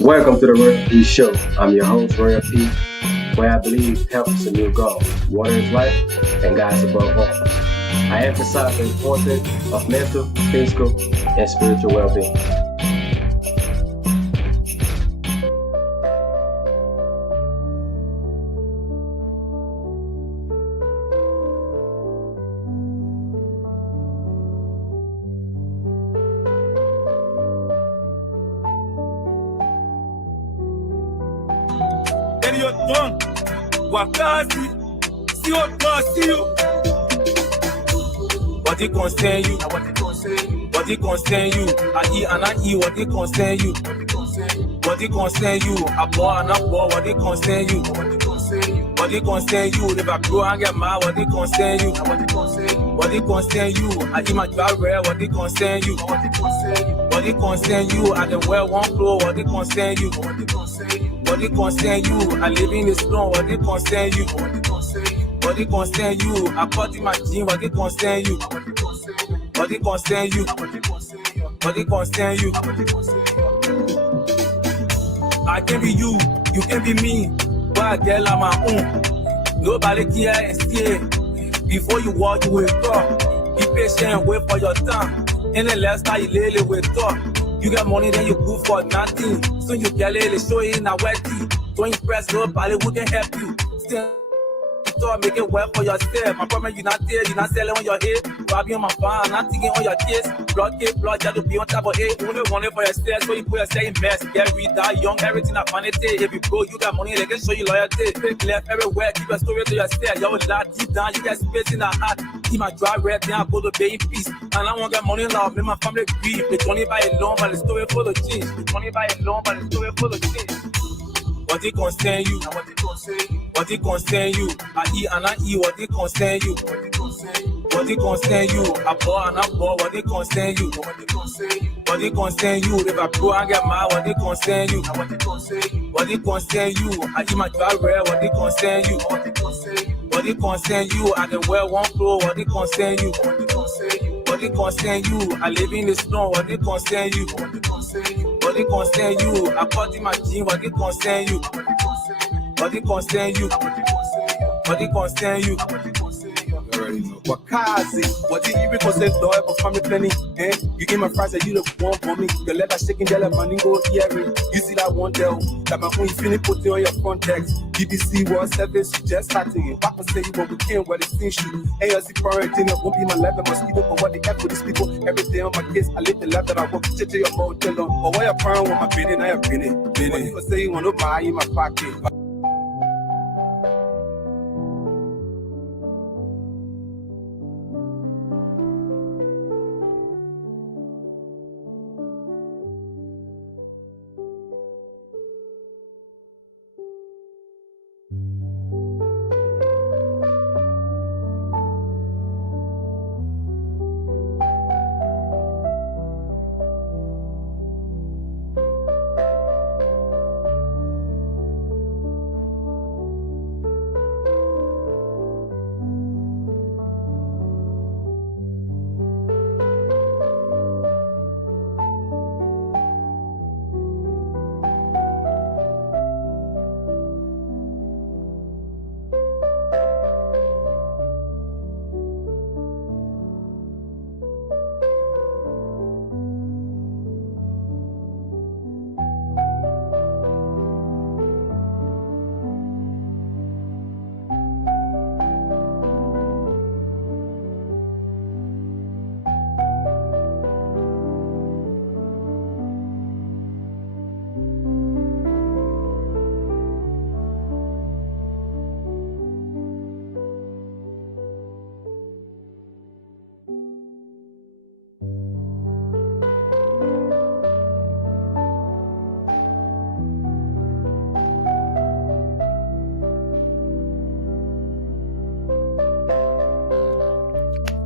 Welcome to the Royal P Show. I'm your host, Royal P, where I believe health is a new goal, water is life, and God is above all. I emphasize the importance of mental, physical, and spiritual well-being. Wakazi, see what God see you. What it concern you? What it concern you? I eat and I eat. What it concern you? What it concern you? I bought and I bought. What it concern you? What it concern you? If I grow and get mad, what it concern you? What it concern you? I eat my dry red. What it concern you? What it concern you? I can wear one clothes. What it concern you? What it concern you? I live in the storm. What it concern you? What it concern you? I cut in my gym. What it concern you? What it concern you? What it concern you? I can be you, you can be me. Why girl on my own? Nobody care and see. Before you walk, you will talk. Be patient and wait for your time. And the last time you lay with talk. You get money, then you go for nothing. So you get it, show it in a wetty. Don't impress nobody who can help you. Still make it well for yourself. My problem, you not there, you not selling on your head. Robbing on my farm, not thinking on your kids. Blood, you have to be on top of it. Only want it for yourself, so you put yourself in mess. Get rid, die young, everything I vanity. If you go, you got money, they can show you loyalty. Fake left everywhere, keep your story to yourself. Yo, lie deep down, you get space in the heart. Keep my dry red, then I go to pay in peace. And I won't get money now, make my family grieve. They money by a loan, but the story full of change. They money by a loan, but the story full of change. What it concern you? What it concern you? I eat and I eat. What it concern you? What it concern you? I bought and I bought. What it concern you? What it concern you? If I go and get mad, what it concern you? What it concern you? I eat my dry red. What it concern you? What it concern you? I can wear one clothes. What it concern you? What it concern you? I live in the snow. What it concern you? What it concern you? I cut in my gym. What it concern you? What it concern you? What it concern you? Wakazi, what did you even concern though? But family planning, eh? You give my fries that you the one for me. The leather shaking, the money go hearing. You see that one there? That my own feeling put on your context. BBC World Service, you just starting. Back and say you what we can, what it seems you. ALC parenting, it won't be my level, must even for what they have for these people. Every day on my kids, I live the life that I want to check your boat, tell them. But why your parent want my bidding, I have been it. When you say you want to buy in my pocket.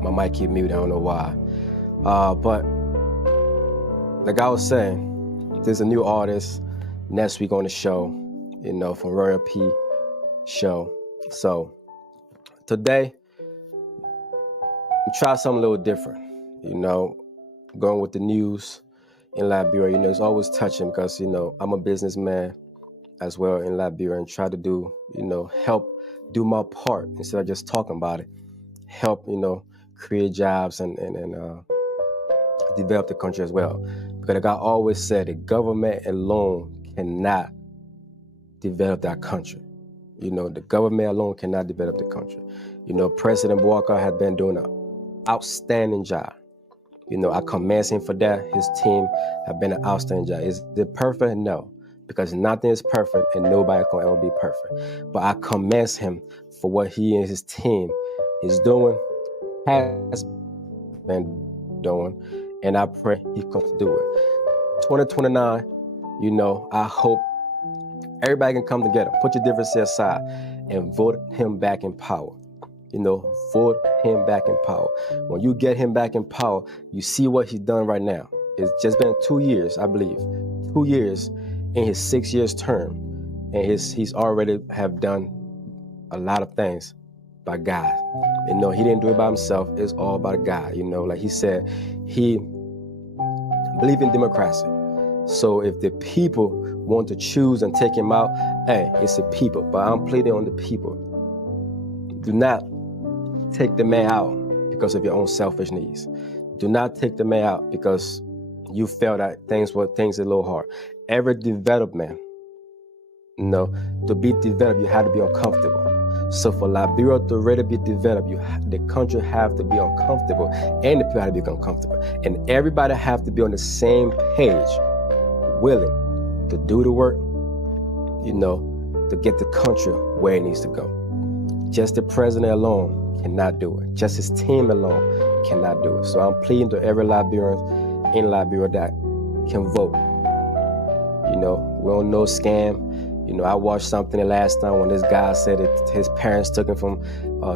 My mic keep muted, I don't know why. But like I was saying, there's a new artist next week on the show, from Royal P Show. So today, we try something a little different, going with the news, in Liberia. It's always touching because, I'm a businessman as well in Liberia and try to do, help do my part instead of just talking about it. Help, create jobs and develop the country as well. Because like I always said, the government alone cannot develop that country. The government alone cannot develop the country. President Walker had been doing an outstanding job. I commend him for that. His team have been an outstanding job. Is it perfect? No, because nothing is perfect and nobody can ever be perfect. But I commend him for what he and his team is doing, has been doing, and I pray he comes to do it. 2029, I hope everybody can come together, put your differences aside, and vote him back in power. Vote him back in power. When you get him back in power, you see what he's done right now. It's just been 2 years, I believe. 2 years in his 6 years term. And he's already have done a lot of things by God. He didn't do it by himself. It's all by God. Like he said, he believed in democracy. So if the people want to choose and take him out, hey, it's the people. But I'm pleading on the people. Do not take the man out because of your own selfish needs. Do not take the man out because you felt that things are a little hard. Every development, to be developed, you have to be uncomfortable. So for Liberia to really be developed, the country have to be uncomfortable and the people have to be uncomfortable. And everybody have to be on the same page, willing to do the work, to get the country where it needs to go. Just the president alone cannot do it. Just his team alone cannot do it. So I'm pleading to every Liberian in Liberia that can vote. We don't know scam. I watched something the last time when this guy said that his parents took him from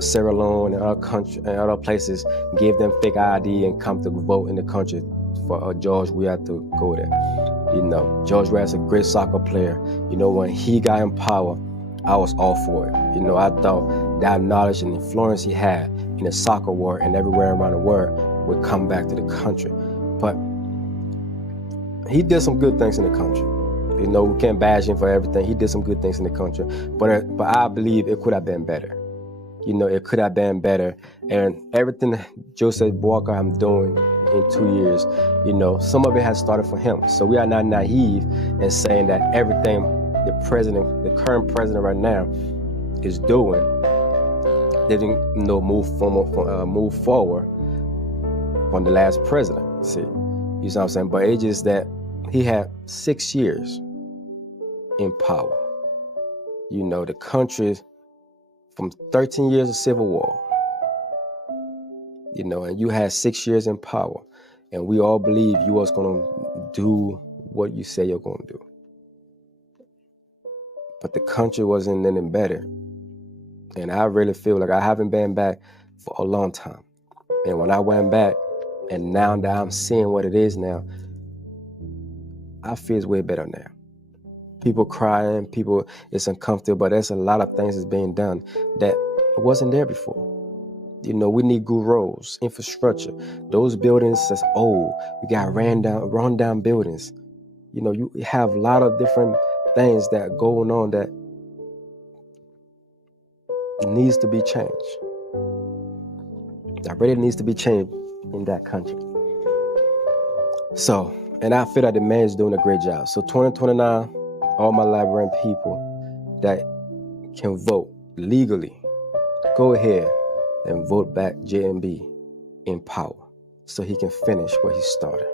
Sierra Leone and other places, gave them fake ID and come to vote in the country for George. We had to go there. George Weah's a great soccer player. When he got in power, I was all for it. I thought that knowledge and influence he had in the soccer world and everywhere around the world would come back to the country. But he did some good things in the country. We can't bash him for everything. He did some good things in the country. But I believe it could have been better. It could have been better. And everything Joseph Walker I'm doing in 2 years, some of it has started for him. So we are not naive in saying that everything the current president right now is doing didn't move forward from the last president. See, you know what I'm saying? But it's just that he had 6 years in power. The country from 13 years of civil war. And you had 6 years in power, and we all believe you was gonna do what you say you're gonna do. But the country wasn't any better. And I really feel like I haven't been back for a long time. And when I went back, and now that I'm seeing what it is now, I feel it's way better now. People crying, it's uncomfortable, but there's a lot of things that's being done that wasn't there before. We need good roads, infrastructure. Those buildings that's old, we got run down buildings. You have a lot of different things that going on that needs to be changed. That really needs to be changed in that country. So, and I feel that the man is doing a great job. So 2029, all my Liberian people that can vote legally, go ahead and vote back JMB in power so he can finish what he started.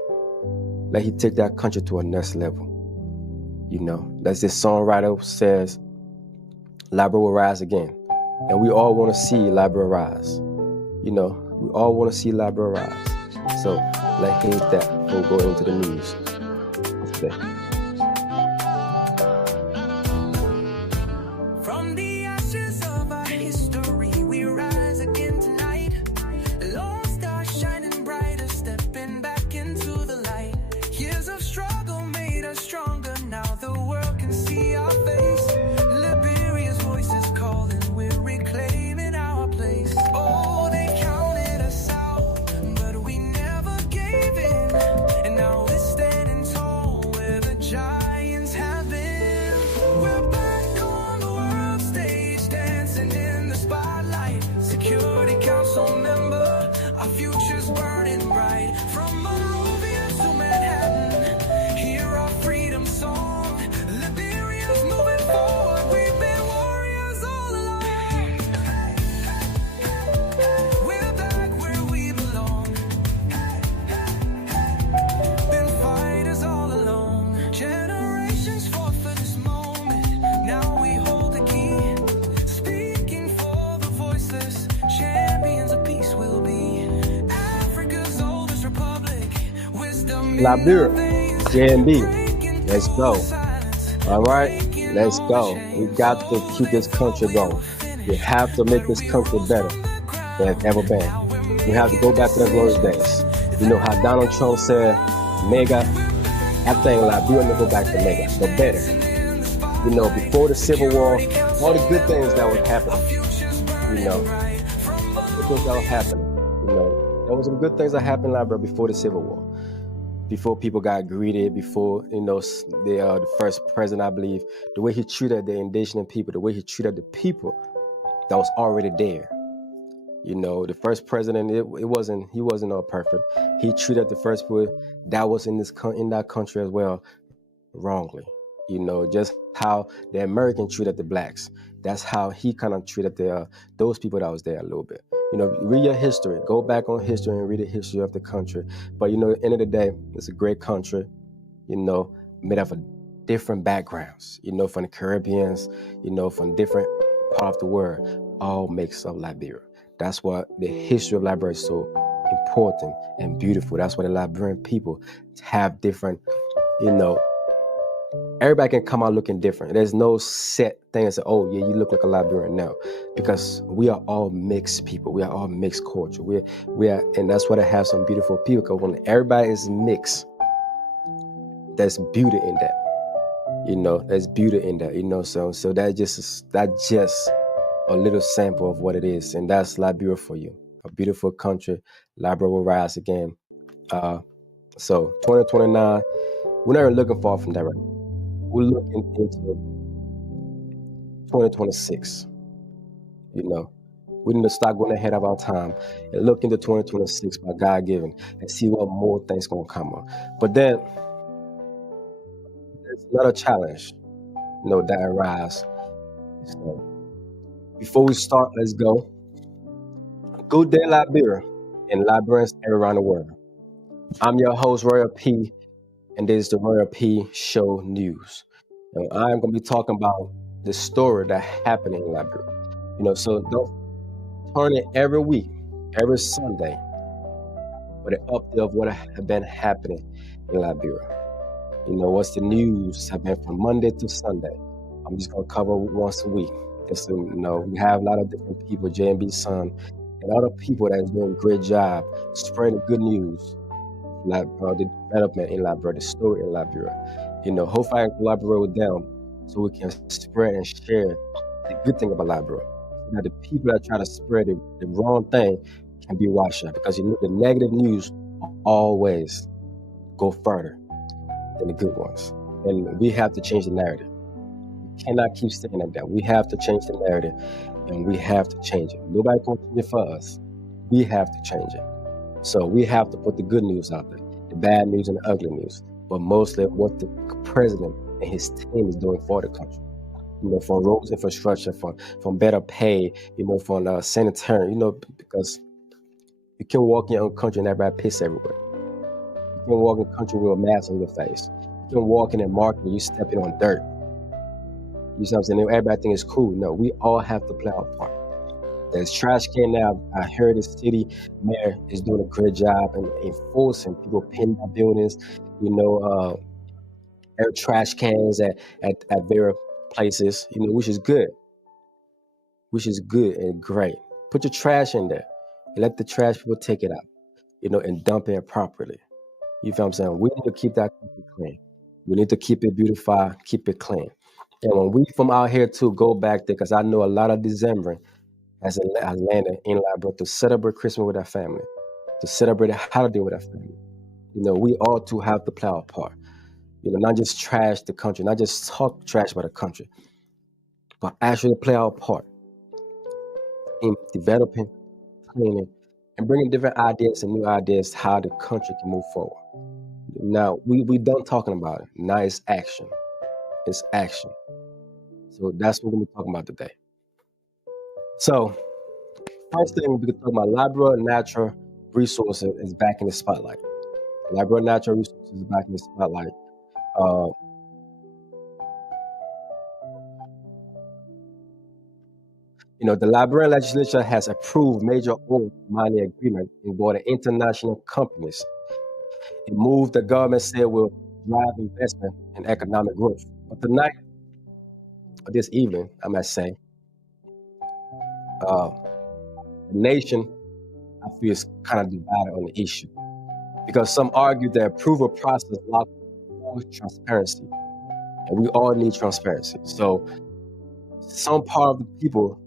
Let he take that country to a next level. As this songwriter says, Liberia will rise again. And we all want to see Liberia rise. We all want to see Liberia rise. So let's hear that before we go into the news today. And now we're standing Liberia, JNB, let's go. All right, let's go. We got to keep this country going. We have to make this country better than it's ever been. We have to go back to the glorious days. You know how Donald Trump said, mega, I think Liberia never go back to mega, but better. You know, before the Civil War, all the good things that were happening, you know, good things that were happening, you know, there was some good things that happened in Liberia before the Civil War. Before people got greedy, before, you know, the first president, I believe, the way he treated the indigenous people, the way he treated the people that was already there. You know, the first president, he wasn't all perfect. He treated the first people that was in that country as well wrongly. You know, just how the American treated the blacks. That's how he kind of treated those people that was there a little bit. You know, read your history. Go back on history and read the history of the country. But, you know, at the end of the day, it's a great country, you know, made up of different backgrounds, you know, from the Caribbeans, you know, from different parts of the world, all makes up Liberia. That's why the history of Liberia is so important and beautiful. That's why the Liberian people have different, you know, everybody can come out looking different. There's no set thing that say, oh yeah, you look like a Liberian now, because we are all mixed people. We are all mixed culture. We are, and that's why they have some beautiful people. Because when everybody is mixed, there's beauty in that. You know, there's beauty in that. You know, so that's just a little sample of what it is, and that's Liberia for you. A beautiful country. Liberia will rise again. So 2029, we're not even looking far from that right now. We're looking into 2026. You know, we need to start going ahead of our time and look into 2026 by God given and see what more things gonna come up. But then there's another challenge, you know, that arises. So before we start, let's go. Good day, Liberia, and Liberians around the world. I'm your host, Royal P, and this is the Royal P Show News. And I'm going to be talking about the story that happened in Liberia. You know, so don't turn it every week, every Sunday, for the update of what has been happening in Liberia. You know, what's the news have been from Monday to Sunday. I'm just going to cover once a week. Just so, you know, we have a lot of different people, JMB's son, and other people that's doing a great job spreading good news, like the development in Liberia, the story in Liberia. You know, hopefully I can collaborate with them so we can spread and share the good thing about Liberia. So that the people that try to spread the wrong thing can be washed out. Because, you know, the negative news always go further than the good ones. And we have to change the narrative. We cannot keep saying like that. We have to change the narrative, and we have to change it. Nobody can change it for us. We have to change it. So we have to put the good news out there, the bad news and the ugly news, but mostly what the president and his team is doing for the country. You know, from roads infrastructure, from better pay, you know, from sanitary, you know, because you can walk in your own country and everybody piss everywhere. You can walk in a country with a mask on your face. You can walk in a market and you stepping on dirt. You know what I'm saying? Everybody think it's cool. No, we all have to play our part. There's trash can now. I heard the city mayor is doing a great job in enforcing people pinning their buildings, you know, air trash cans at various places, you know, which is good. Which is good and great. Put your trash in there and let the trash people take it out, you know, and dump it properly. You feel what I'm saying? We need to keep that country clean. We need to keep it beautified, keep it clean. And when we from out here too go back there, because I know a lot of December has landed in Liberia to celebrate Christmas with our family, to celebrate a holiday with our family. You know, we all too have to play our part. You know, not just trash the country, not just talk trash about the country, but actually play our part in developing, cleaning, and bringing different ideas and new ideas how the country can move forward. Now, we done talking about it. Now it's action. It's action. So that's what we're going to be talking about today. So, first thing we're going to talk about, Liberia Natural Resources is back in the spotlight. Liberia Natural Resources is back in the spotlight. You know, the Liberian Legislature has approved major oil mining agreement involving international companies a move the government said will drive investment and economic growth. But tonight, or this evening, I must say, the nation, I feel, is kind of divided on the issue. Because some argue the approval process lacks full transparency. And we all need transparency. So some part of the people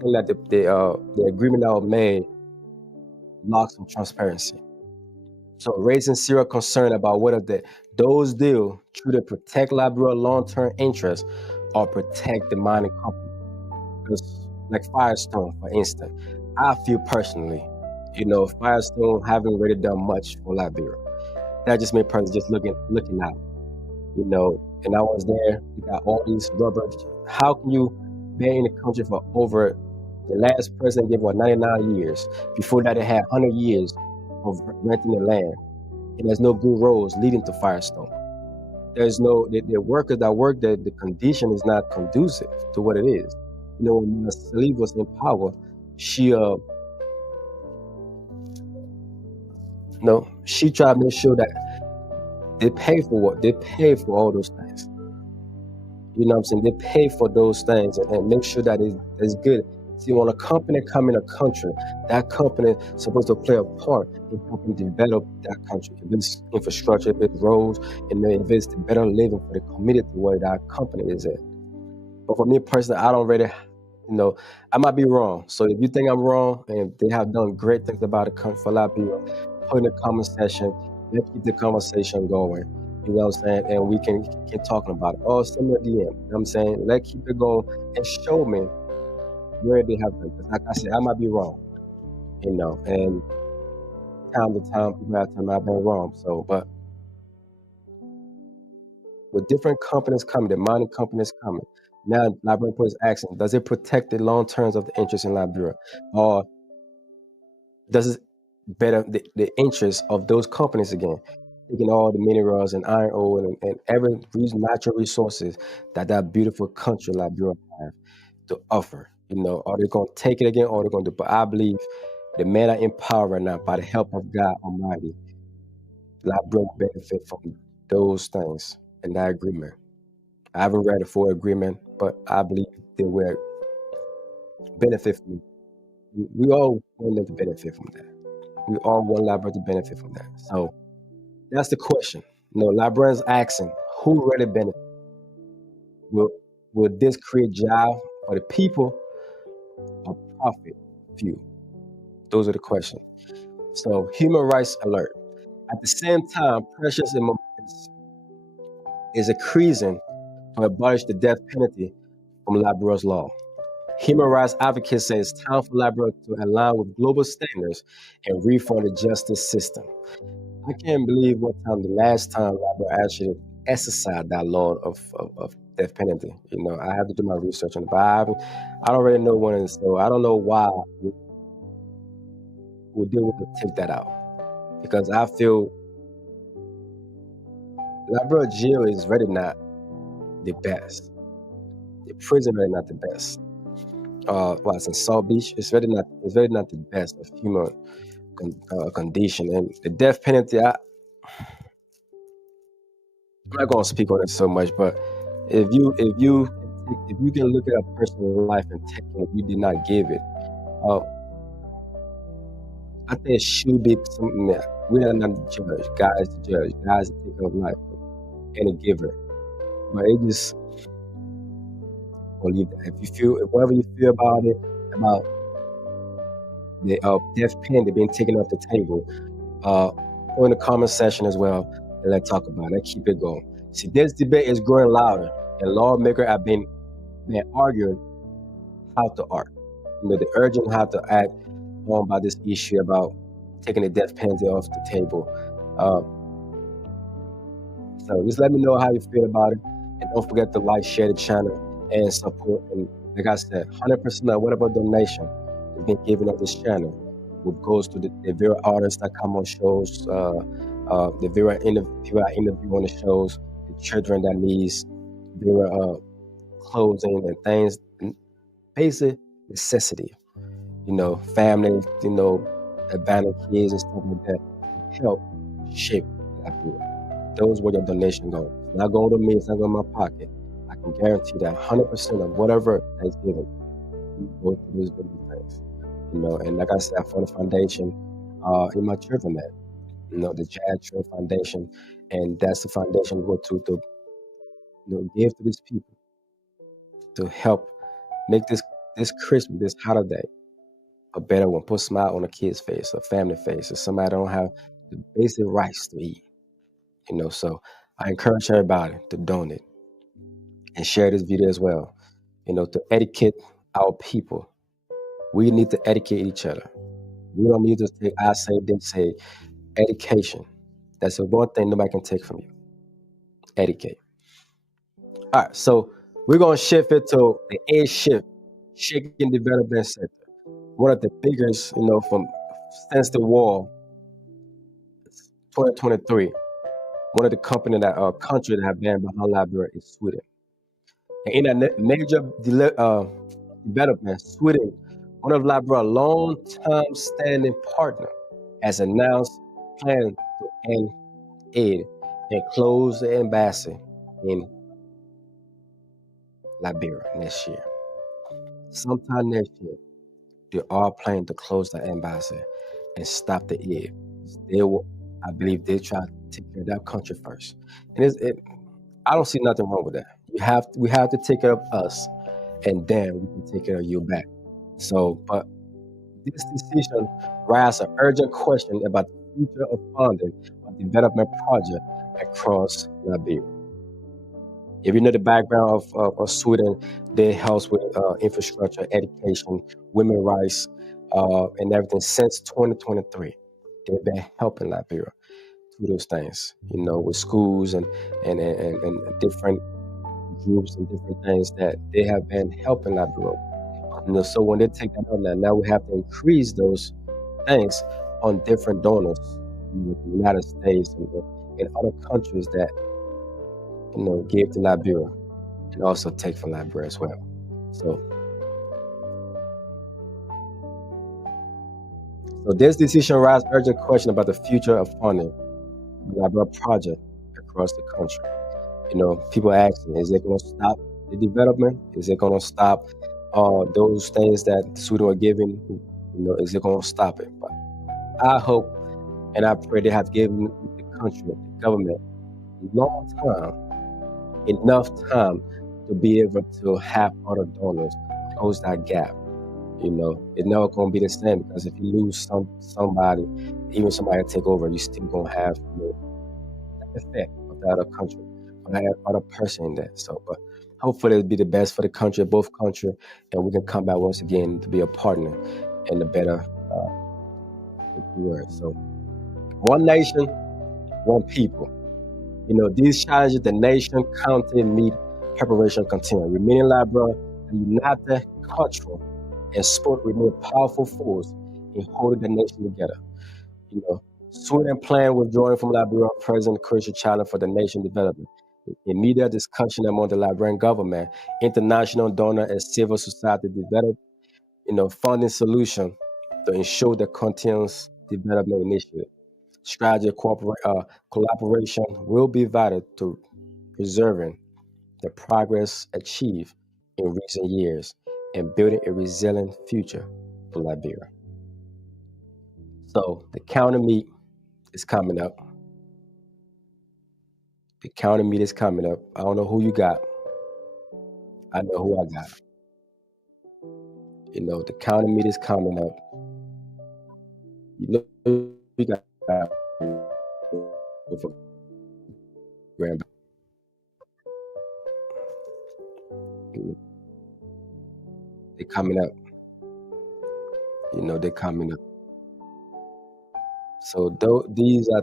think that the agreement that was made lacks some transparency. So raising serious concern about whether those deals truly protect Liberia long-term interests or protect the mining company. Because like Firestone, for instance, I feel personally, Firestone haven't really done much for Liberia. That just made personally just looking out, and I was there. We got all these rubber. How can you be in the country for over, the last president gave 99 years. Before that, they had 100 years of renting the land. And there's no good roads leading to Firestone. There's no, the workers that work there, the condition is not conducive to what it is. When Salif was in power, she tried to make sure that they pay for all those things. You know what I'm saying? They pay for those things and make sure that it's good. See, when a company come in a country, that company is supposed to play a part in helping develop that country. If it's infrastructure, if it's roads, and if it's the better living for the community where that company is at. But for me personally, I don't really, I might be wrong. So if you think I'm wrong and they have done great things about the country for a lot of people, put in the comment section. Let's keep the conversation going. You know what I'm saying? And we can keep talking about it. Or send me a DM. You know what I'm saying? Let's keep it going and show me where they have been. Because like I said, I might be wrong. And time to time, people have time I've been wrong. So, but with different companies coming, the mining companies coming, now Liberian Police asking, does it protect the long terms of the interest in Liberia? Or does it better the interests of those companies again? Taking all the minerals and iron ore and every natural resources that beautiful country Liberia have to offer. Are they going to take it again or are they going to do? But I believe the men are in power right now by the help of God Almighty. Liberia benefit from those things and that agreement. I haven't read the full agreement, but I believe they will benefit from it. We all want them to benefit from that. We all want Liberia to benefit from that. So that's the question. Liberians asking, who really benefit? Will this create job for the people or profit few? Those are the questions. So human rights alert. At the same time, pressures is increasing to abolish the death penalty from Liberia's law. Human rights advocates say it's time for Liberia to align with global standards and reform the justice system. I can't believe what time the last time Liberia actually exercised that law of death penalty. I have to do my research on it, but I don't really know when it is, so I don't know why we deal with to take that out. Because I feel Liberia jail is really not the best. The prison really not the best. It's in South Beach. It's really not the best of human condition. And the death penalty, I'm not gonna speak on it so much, but if you can look at a person's life and take it, if you did not give it, I think it should be something that we are not the judge. God is the judge. God is the taker of life and a giver. But it just believe that if whatever you feel about it, about the death penalty being taken off the table, go in the comment section as well, and let's talk about it. Let's keep it going. See, this debate is growing louder, and lawmakers have been arguing how to act. The urgent how to act on about this issue about taking the death penalty off the table. So just let me know how you feel about it, and don't forget to like, share the channel, and support. And like I said, 100% of whatever donation is being given on this channel will goes to the very artists that come on shows, the very people I interview on the shows, the children that needs very clothing and things, basic necessity. Family, abandoned kids and stuff like that to help shape Liberia. Those where your donation goes. It's not going to me, it's not going to my pocket. I can guarantee that 100% of whatever that's given, you go through those different things. And like I said, for the foundation, in my children that, the Jazz Trail Foundation, and that's the foundation we go to give to these people to help make this Christmas, this holiday, a better one. Put a smile on a kid's face, a family face, or somebody don't have the basic rights to eat. So I encourage everybody to donate and share this video as well. To educate our people. We need to educate each other. We don't need to say I say, they say. Education. That's the one thing nobody can take from you. Educate. All right, so we're gonna shift it to the A shift, shaking development sector. One of the biggest, from since the war, 2023. One of the country that have been behind Liberia is Sweden. And in a major development, Sweden, one of Liberia's long-time standing partner, has announced plans to end aid and close the embassy in Liberia next year. Sometime next year, they are planning to close the embassy and stop the aid. I believe they try to take care of that country first. And I don't see nothing wrong with that. We have to take care of us, and then we can take care of you back. So, but this decision raises an urgent question about the future of funding a development project across Liberia. If you know the background of Sweden, they help with infrastructure, education, women's rights, and everything since 2023. They've been helping Liberia do those things, with schools and different groups and different things that they have been helping Liberia. So when they take that on now we have to increase those things on different donors in the United States and other countries that give to Liberia and also take from Liberia as well. So this decision raises urgent question about the future of funding the Liberia project across the country. People asking, is it going to stop the development? Is it going to stop those things that Sweden are giving? Is it going to stop it? But I hope and I pray they have given the country, the government, enough time to be able to have other donors close that gap. It's never going to be the same, because if you lose somebody, even somebody take over, you still going to have the effect of the other country or that other person in there. So, but hopefully it'll be the best for the country, both countries, and we can come back once again to be a partner in the better word. So, one nation, one people. These challenges the nation, county, need preparation continue. Remaining Liberia, a united cultural and sport remain powerful force in holding the nation together. Sweden plan withdrawing from Liberia present crucial challenge for the nation development. Immediate discussion among the Liberian government, international donor, and civil society develop, funding solution to ensure the continuous development initiative. Strategy collaboration will be vital to preserving the progress achieved in recent years and building a resilient future for Liberia. So the county meet is coming up. The county meet is coming up. I don't know who you got. I know who I got. The county meet is coming up. You got grand. They're coming up. They're coming up. So these are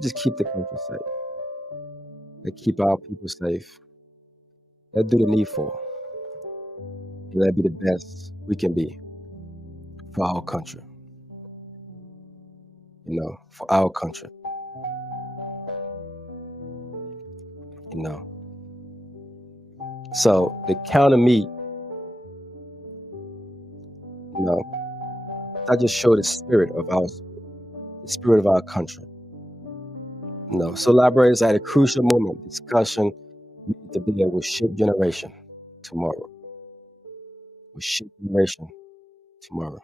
just keep the country safe. They keep our people safe. Let's do the needful. And let's be the best we can be for our country. For our country. So the county meet, that just show the spirit of our country. So libraries are at a crucial moment. Discussion today will shape generation tomorrow. Will shape generation tomorrow.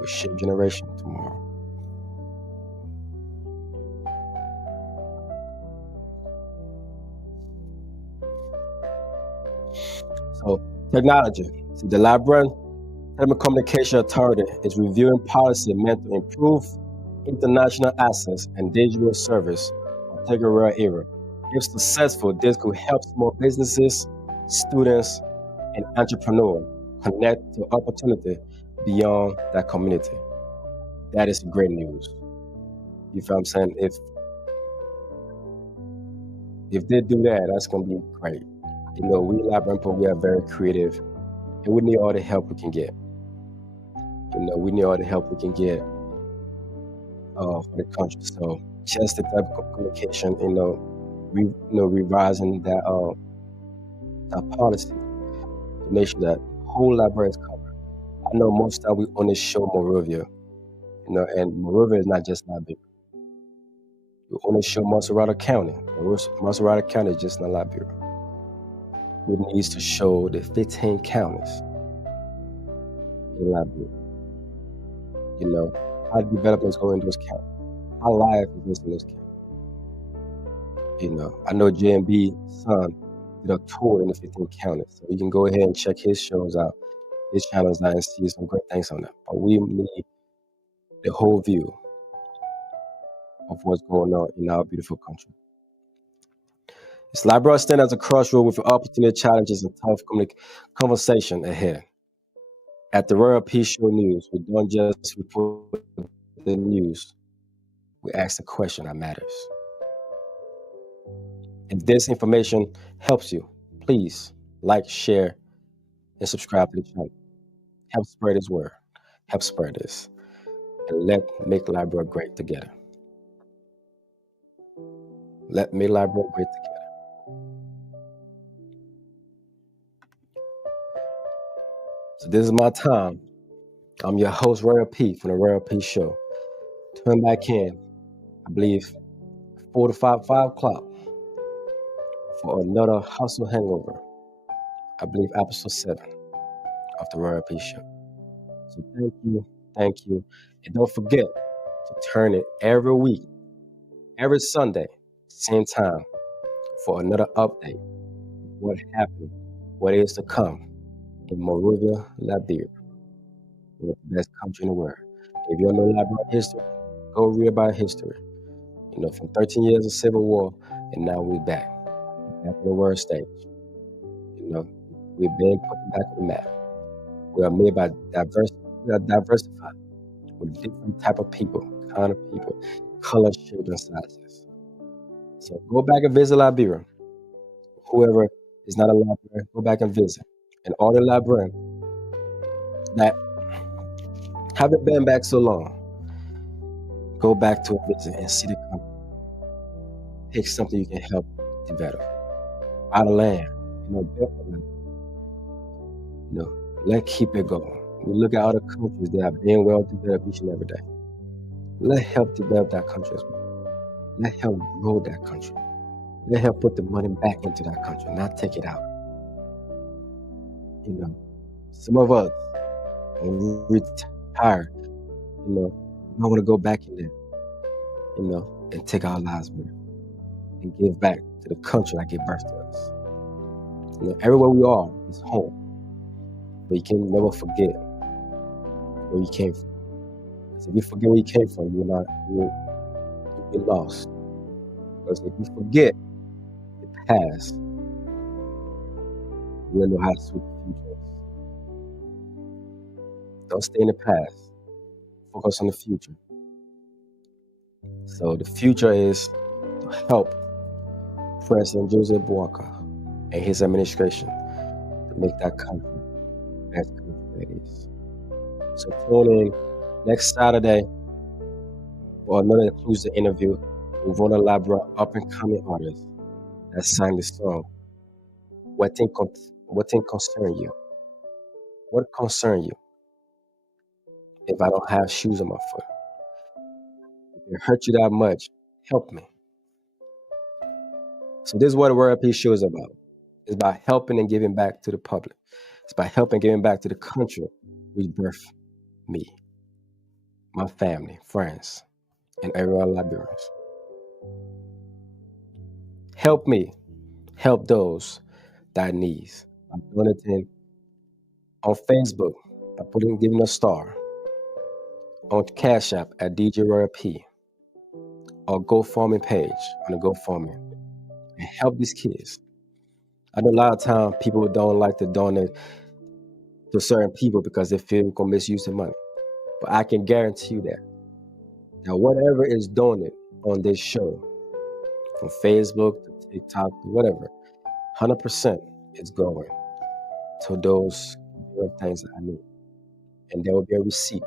Will shape generation tomorrow. So technology. See, the Liberian Telecommunication Authority is reviewing policy meant to improve international access and digital service on the rural area. If successful, this could help small businesses, students, and entrepreneurs connect to opportunity beyond that community. That is great news. You feel what I'm saying? If they do that, that's gonna be great. We Liberian people, we are very creative, and we need all the help we can get. We need all the help we can get for the country. So just the type of communication, revising that policy to make sure that whole library is covered. I know most time we only show Monrovia, and Monrovia is not just Liberia. We only show Maserati County. Maserati County is just not Liberia. We need to show the 15 counties in Liberia. How developments go in those counties. How life is in those counties. I know JMB's son did a tour in the 15 counties. So you can go ahead and check his shows out, his channels out, and see some great things on them. But we need the whole view of what's going on in our beautiful country. This Liberia stands as a crossroad with opportunity, challenges, and tough conversation ahead. At the Royal Peace Show News, we don't just report the news, we ask the question that matters. If this information helps you, please like, share, and subscribe to the channel. Help spread this word. Help spread this. And let's make Liberia great together. Let me Liberia great together. So this is my time. I'm your host, Royal P from the Royal P Show. Turn back in, I believe, 4 to 5 o'clock for another hustle hangover. I believe episode 7 of the Royal P Show. So thank you. And don't forget to turn it every week, every Sunday, same time, for another update of what happened, what is to come in Monrovia, Liberia, the best country in the world. If you don't know Liberian history, go read about history. From 13 years of civil war, and now we're back on the world stage. We're being put back on the map. We are made by diversified with different type of people, kind of people, color, shape, and sizes. So go back and visit Liberia. Whoever is not a Liberian, go back and visit. And all the Liberians that haven't been back so long, go back to a visit and see the country. Pick something you can help develop. Buy the land, build the land. Let's keep it going. We look at other countries that are being well developed each and every day. Let's help develop that country as well. Let's help grow that country. Let's help put the money back into that country, not take it out. Some of us, when we retire, we don't want to go back in there, and take our lives back and give back to the country that gave birth to us. Everywhere we are is home, but you can never forget where you came from. Because if you forget where you came from, you'll be lost. Because if you forget the past, you will know how to sweep the future. Don't stay in the past. Focus on the future. So the future is to help President Joseph Boakai and his administration to make that country the best country that it is. So tune in next Saturday for another exclusive interview with one of Liberia's up-and-coming artists that sang the song, What Thing Concern You? What concern you? if I don't have shoes on my foot. If it hurt you that much, help me. So this is what the World Peace Show is about. It's about helping and giving back to the public. It's about helping and giving back to the country which birthed me, my family, friends, and every other Liberians. Help me help those that needs by donating on Facebook by giving a star, on Cash App at DJ Royal P, or GoFundMe page on the GoFundMe, and help these kids. I know a lot of times people don't like to donate to certain people because they feel we can misuse the money. But I can guarantee you that whatever is donated on this show, from Facebook to TikTok to whatever, 100% is going to those things that I need. And there will be a receipt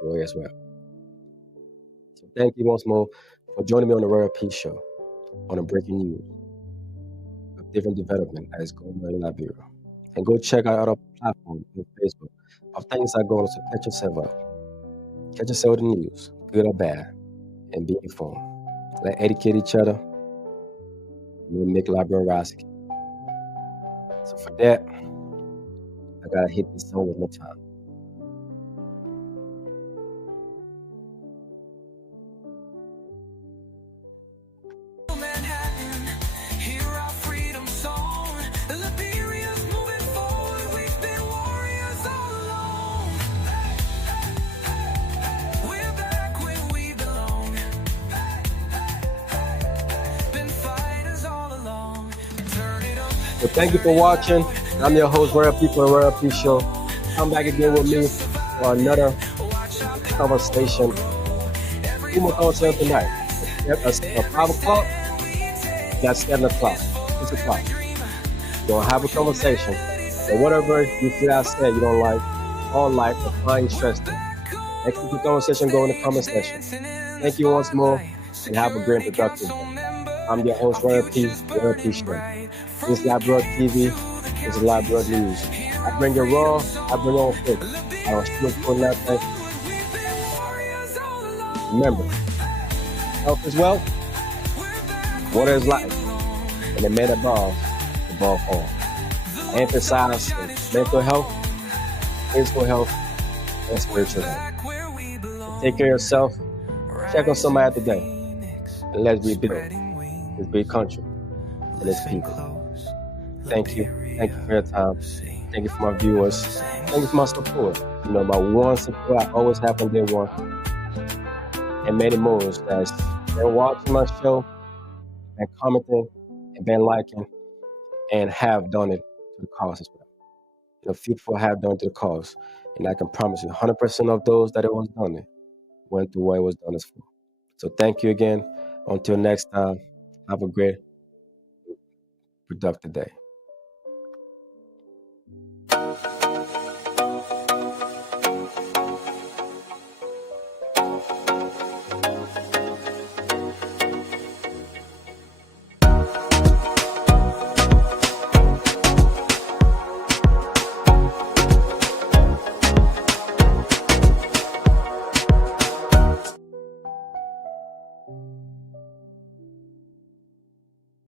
for it as well. So thank you once more for joining me on the Royal Peace Show on the breaking news of different development that is going on in Liberia. And go check out our platform on Facebook of things that are going on, so catch yourself up. Catch yourself with the news, good or bad, and be informed. Let's educate each other, and we'll make Liberian rise again. So for that, I gotta hit this song one more time. Hear our freedom song. Liberia's moving forward. We've been warriors all along. We're back where we belong. Been fighters all along. Turn it up. So thank you for watching. I'm your host, Royal P for the Royal P Show. Come back again with me for another conversation. Two more conversations tonight. At 5 o'clock, that's 7 o'clock, 6 o'clock. We're going to have a conversation. So whatever you feel I said you don't like, or like, or find interesting, let's keep the conversation going in the comment section. Thank you once more, and have a great and productive day. I'm your host, Royal P, Royal P Show. This is LIBERIA TV, this is LIBERIA News. I bring you raw, I bring you on fit. I don't shoot for nothing. Remember, health is wealth, water is life, and the man above all. I emphasize mental health, physical health, and spiritual health. So take care of yourself, check on somebody today, and let's rebuild this big country and its people. Thank you for your time. Thank you for my viewers. Thank you for my support. You know, my one support I always have on day one. And many more that's been watching my show and commenting and been liking and have done it to the cause as well. You know, few people have done it to the cause. And I can promise you 100% of those that it was done it went to what it was done it for. So thank you again. Until next time, have a great, productive day.